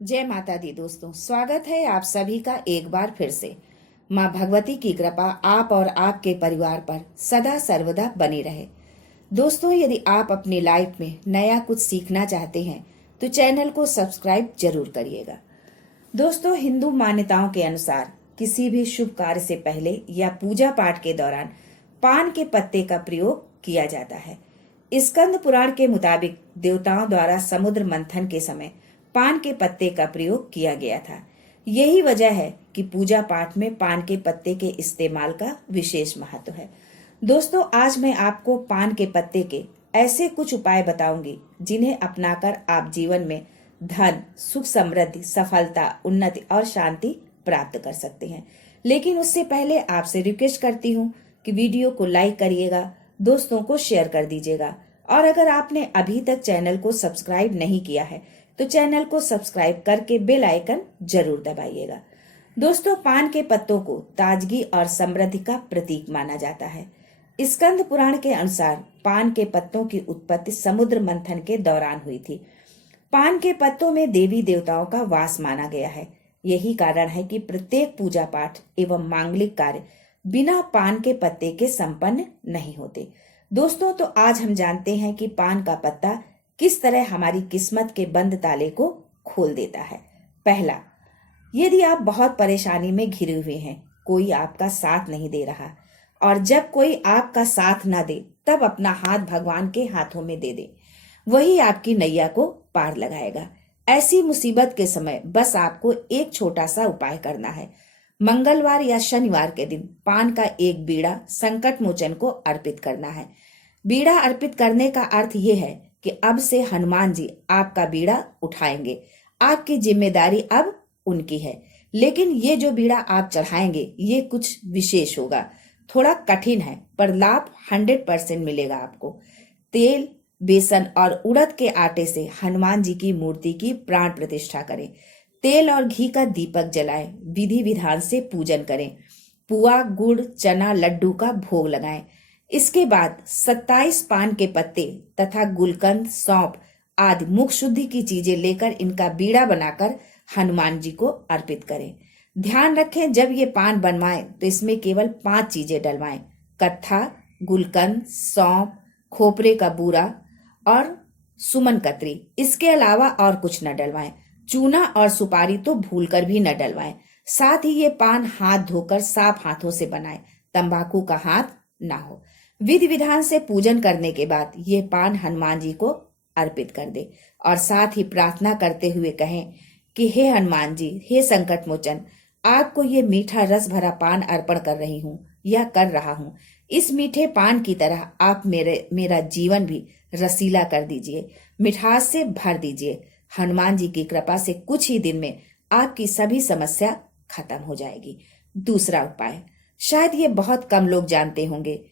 जय माता दी दोस्तों, स्वागत है आप सभी का एक बार फिर से। माँ भगवती की कृपा आप और आपके परिवार पर सदा सर्वदा बनी रहे। दोस्तों, यदि आप अपनी लाइफ में नया कुछ सीखना चाहते हैं तो चैनल को सब्सक्राइब जरूर करिएगा। दोस्तों, हिंदू मान्यताओं के अनुसार किसी भी शुभ कार्य से पहले या पूजा पाठ के दौरान पान के पत्ते का प्रयोग किया जाता है। स्कंद पुराण के मुताबिक देवताओं द्वारा समुद्र मंथन के समय पान के पत्ते का प्रयोग किया गया था। यही वजह है कि पूजा पाठ में पान के पत्ते के इस्तेमाल का विशेष महत्व है। दोस्तों, आज मैं आपको पान के पत्ते के ऐसे कुछ उपाय बताऊंगी जिन्हें अपनाकर आप जीवन में धन, सुख, समृद्धि, सफलता, उन्नति और शांति प्राप्त कर सकते हैं। लेकिन उससे पहले आपसे रिक्वेस्ट करती हूँ कि वीडियो को लाइक करिएगा, दोस्तों को शेयर कर दीजिएगा और अगर आपने अभी तक चैनल को सब्सक्राइब नहीं किया है तो चैनल को सब्सक्राइब करके बेल आइकन जरूर दबाइएगा। दोस्तों, पान के पत्तों को ताजगी और समृद्धि का प्रतीक माना जाता है। स्कंद पुराण के अनुसार पान के पत्तों की उत्पत्ति समुद्र मंथन के दौरान हुई थी। पान के पत्तों में देवी देवताओं का वास माना गया है। यही कारण है कि प्रत्येक पूजा पाठ एवं मांगलिक कार्य बिना पान के पत्ते के संपन्न नहीं होते। दोस्तों, तो आज हम जानते हैं कि पान का पत्ता किस तरह हमारी किस्मत के बंद ताले को खोल देता है। पहला, यदि आप बहुत परेशानी में घिरे हुए हैं, कोई आपका साथ नहीं दे रहा और जब कोई आपका साथ ना दे तब अपना हाथ भगवान के हाथों में दे दे, वही आपकी नैया को पार लगाएगा। ऐसी मुसीबत के समय बस आपको एक छोटा सा उपाय करना है। मंगलवार या शनिवार के दिन पान का एक बीड़ा संकट मोचन को अर्पित करना है। बीड़ा अर्पित करने का अर्थ ये है कि अब से हनुमान जी आपका बीड़ा उठाएंगे। आपकी जिम्मेदारी अब उनकी है। लेकिन ये जो बीड़ा आप चढ़ाएंगे ये कुछ विशेष होगा, थोड़ा कठिन है पर लाभ 100% मिलेगा आपको। तेल, बेसन और उड़द के आटे से हनुमान जी की मूर्ति की प्राण प्रतिष्ठा करें। तेल और घी का दीपक जलाएं। विधि विधान से पूजन करें। पुआ, गुड़, चना, लड्डू का भोग लगाएं। इसके बाद 27 पान के पत्ते तथा गुलकंद, सौंफ आदि मुख शुद्धि की चीजें लेकर इनका बीड़ा बनाकर हनुमान जी को अर्पित करें। ध्यान रखें, जब ये पान बनवाएं तो इसमें केवल 5 चीजें डलवाएं: कत्था, गुलकंद, सौंफ, खोपरे का बूरा और सुमन कतरी। इसके अलावा और कुछ न डलवाएं। चूना और सुपारी तो भूलकर भी न डलवाएं। साथ ही ये पान हाथ धोकर साफ हाथों से बनाएं, तंबाकू का हाथ ना हो। विधि विधान से पूजन करने के बाद ये पान हनुमान जी को अर्पित कर दे और साथ ही प्रार्थना करते हुए कहें कि हे हनुमान जी, हे संकट मोचन, आपको ये मीठा रस भरा पान अर्पण कर रही हूँ या कर रहा हूँ। इस मीठे पान की तरह आप मेरा जीवन भी रसीला कर दीजिए, मिठास से भर दीजिए। हनुमान जी की कृपा से कुछ ही दिन में आपकी सभी समस्या खत्म हो जाएगी। दूसरा उपाय, शायद ये बहुत कम लोग जानते होंगे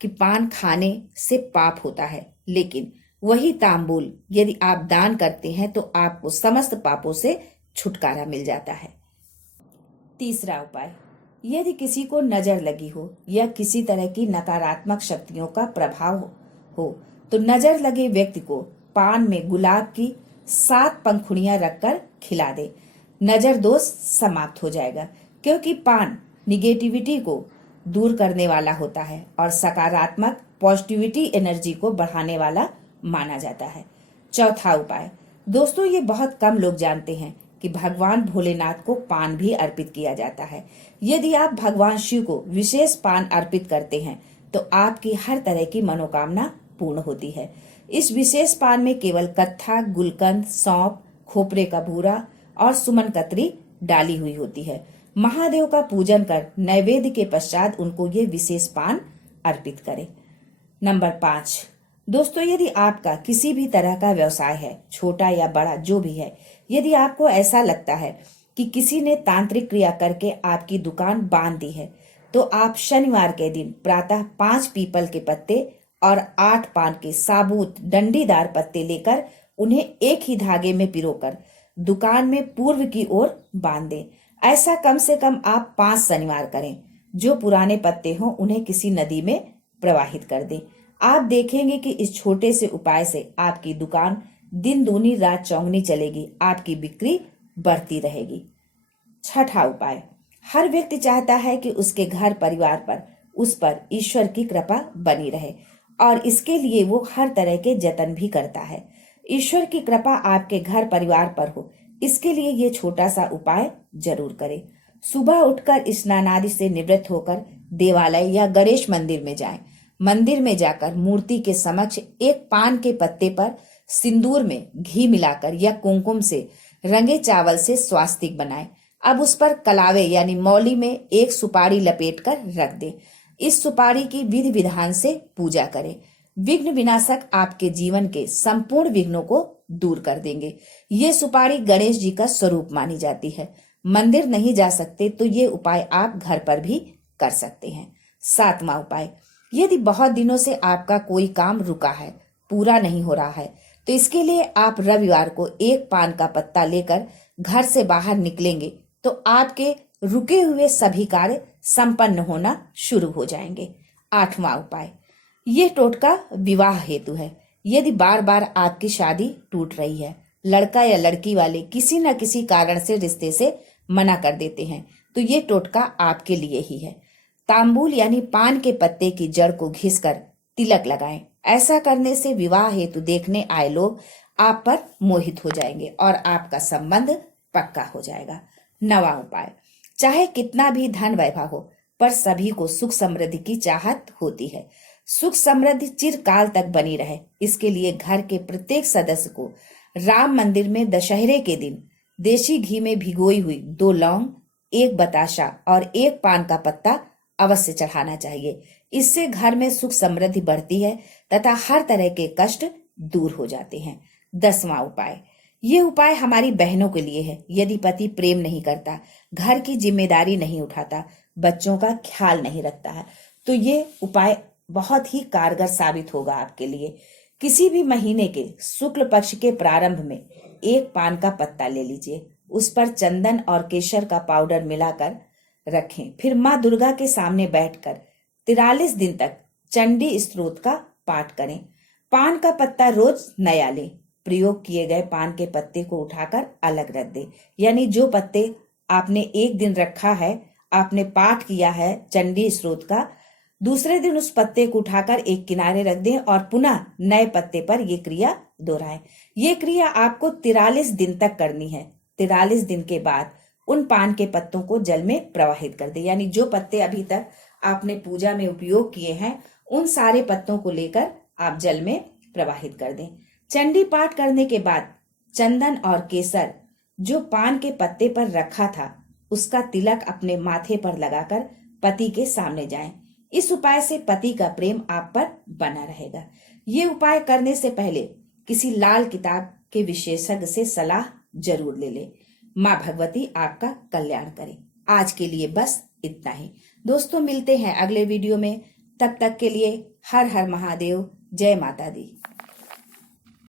कि पान खाने से पाप होता है, लेकिन वही तांबूल यदि आप दान करते हैं तो आपको समस्त पापों से छुटकारा मिल जाता है। तीसरा उपाय, यदि किसी को नजर लगी हो या किसी तरह की नकारात्मक शक्तियों का प्रभाव हो तो नजर लगे व्यक्ति को पान में गुलाब की 7 पंखुड़ियां रखकर खिला दे। नजर दोष समाप्त हो जाएगा, क्योंकि पान निगेटिविटी को दूर करने वाला होता है और सकारात्मक पॉजिटिविटी एनर्जी को बढ़ाने वाला माना जाता है। चौथा उपाय, दोस्तों, ये बहुत कम लोग जानते हैं कि भगवान भोलेनाथ को पान भी अर्पित किया जाता है। यदि आप भगवान शिव को विशेष पान अर्पित करते हैं तो आपकी हर तरह की मनोकामना पूर्ण होती है। इस विशेष पान में केवल कत्था, गुलकंद, सौंफ, खोपरे का भूरा और सुमन कतरी डाली हुई होती है। महादेव का पूजन कर नैवेद्य के पश्चात उनको ये विशेष पान अर्पित करें। नंबर 5, दोस्तों, यदि आपका किसी भी तरह का व्यवसाय है, छोटा या बड़ा जो भी है, यदि आपको ऐसा लगता है कि किसी ने तांत्रिक क्रिया करके आपकी दुकान बांध दी है तो आप शनिवार के दिन प्रातः 5 पीपल के पत्ते और 8 पान के साबुत डंडीदार पत्ते लेकर उन्हें एक ही धागे में पिरोकर दुकान में पूर्व की ओर बांध दें। ऐसा कम से कम आप 5 शनिवार करें। जो पुराने पत्ते हों उन्हें किसी नदी में प्रवाहित कर दें। आप देखेंगे कि इस छोटे से उपाय से आपकी दुकान दिन दूनी रात चौगनी चलेगी, आपकी बिक्री बढ़ती रहेगी। छठा उपाय, हर व्यक्ति चाहता है कि उसके घर परिवार पर उस पर ईश्वर की कृपा बनी रहे और इसके लिए वो हर तरह के जतन भी करता है। ईश्वर की कृपा आपके घर परिवार पर हो, इसके लिए ये छोटा सा उपाय जरूर करें। सुबह उठकर स्नान आदि से निवृत्त होकर देवालय या गणेश मंदिर में जाएं। मंदिर में जाकर मूर्ति के समक्ष एक पान के पत्ते पर सिंदूर में घी मिलाकर या कुमकुम से रंगे चावल से स्वास्तिक बनाएं। अब उस पर कलावे यानी मौली में एक सुपारी लपेटकर रख दें। इस सुपारी की विधि विधान से पूजा करें। विघ्न विनाशक आपके जीवन के संपूर्ण विघ्नों को दूर कर देंगे। ये सुपारी गणेश जी का स्वरूप मानी जाती है। मंदिर नहीं जा सकते तो ये उपाय आप घर पर भी कर सकते हैं। सातवां उपाय, यदि बहुत दिनों से आपका कोई काम रुका है, पूरा नहीं हो रहा है, तो इसके लिए आप रविवार को एक पान का पत्ता लेकर घर से बाहर निकलेंगे तो आपके रुके हुए सभी कार्य संपन्न होना शुरू हो जाएंगे। आठवां उपाय, ये टोटका विवाह हेतु है। यदि बार बार आपकी शादी टूट रही है, लड़का या लड़की वाले किसी न किसी कारण से रिश्ते से मना कर देते हैं, तो ये टोटका आपके लिए ही है। तांबूल यानी पान के पत्ते की जड़ को घिसकर तिलक लगाएं। ऐसा करने से विवाह हेतु देखने आए लोग आप पर मोहित हो जाएंगे और आपका संबंध पक्का हो जाएगा। नवा उपाय, चाहे कितना भी धन वैभव हो, पर सभी को सुख समृद्धि की चाहत होती है। सुख समृद्धि चिरकाल तक बनी रहे, इसके लिए घर के प्रत्येक सदस्य को राम मंदिर में दशहरे के दिन देशी घी में भिगोई हुई 2 लौंग, 1 बताशा और 1 पान का पत्ता अवश्य चढ़ाना चाहिए। इससे घर में सुख समृद्धि बढ़ती है तथा हर तरह के कष्ट दूर हो जाते हैं। 10वां उपाय, ये उपाय हमारी बहनों के लिए है। यदि पति प्रेम नहीं करता, घर की जिम्मेदारी नहीं उठाता, बच्चों का ख्याल नहीं रखता है, तो ये उपाय बहुत ही कारगर साबित होगा आपके लिए। किसी भी महीने के शुक्ल पक्ष के प्रारंभ में 1 पान का पत्ता ले लीजिए, उस पर चंदन और केसर का पाउडर मिलाकर रखें। फिर माँ दुर्गा के सामने बैठकर 43 दिन तक चंडी स्तोत्र का पाठ करें। पान का पत्ता रोज नया लें। प्रयोग किए गए पान के पत्ते को उठाकर अलग रख दें। यानी जो पत्ते आपने एक दिन रखा है, आपने पाठ किया है चंडी स्तोत्र का, दूसरे दिन उस पत्ते को उठाकर एक किनारे रख दें और पुनः नए पत्ते पर ये क्रिया दोहराएं। ये क्रिया आपको 43 दिन तक करनी है। 43 दिन के बाद उन पान के पत्तों को जल में प्रवाहित कर दें। यानी जो पत्ते अभी तक आपने पूजा में उपयोग किए हैं, उन सारे पत्तों को लेकर आप जल में प्रवाहित कर दें। चंडी पाठ करने के बाद चंदन और केसर जो पान के पत्ते पर रखा था, उसका तिलक अपने माथे पर लगाकर पति के सामने जाएं। इस उपाय से पति का प्रेम आप पर बना रहेगा। ये उपाय करने से पहले किसी लाल किताब के विशेषज्ञ से सलाह जरूर ले लें। माँ भगवती आपका कल्याण करे। आज के लिए बस इतना ही दोस्तों, मिलते हैं अगले वीडियो में। तब तक के लिए हर हर महादेव, जय माता दी।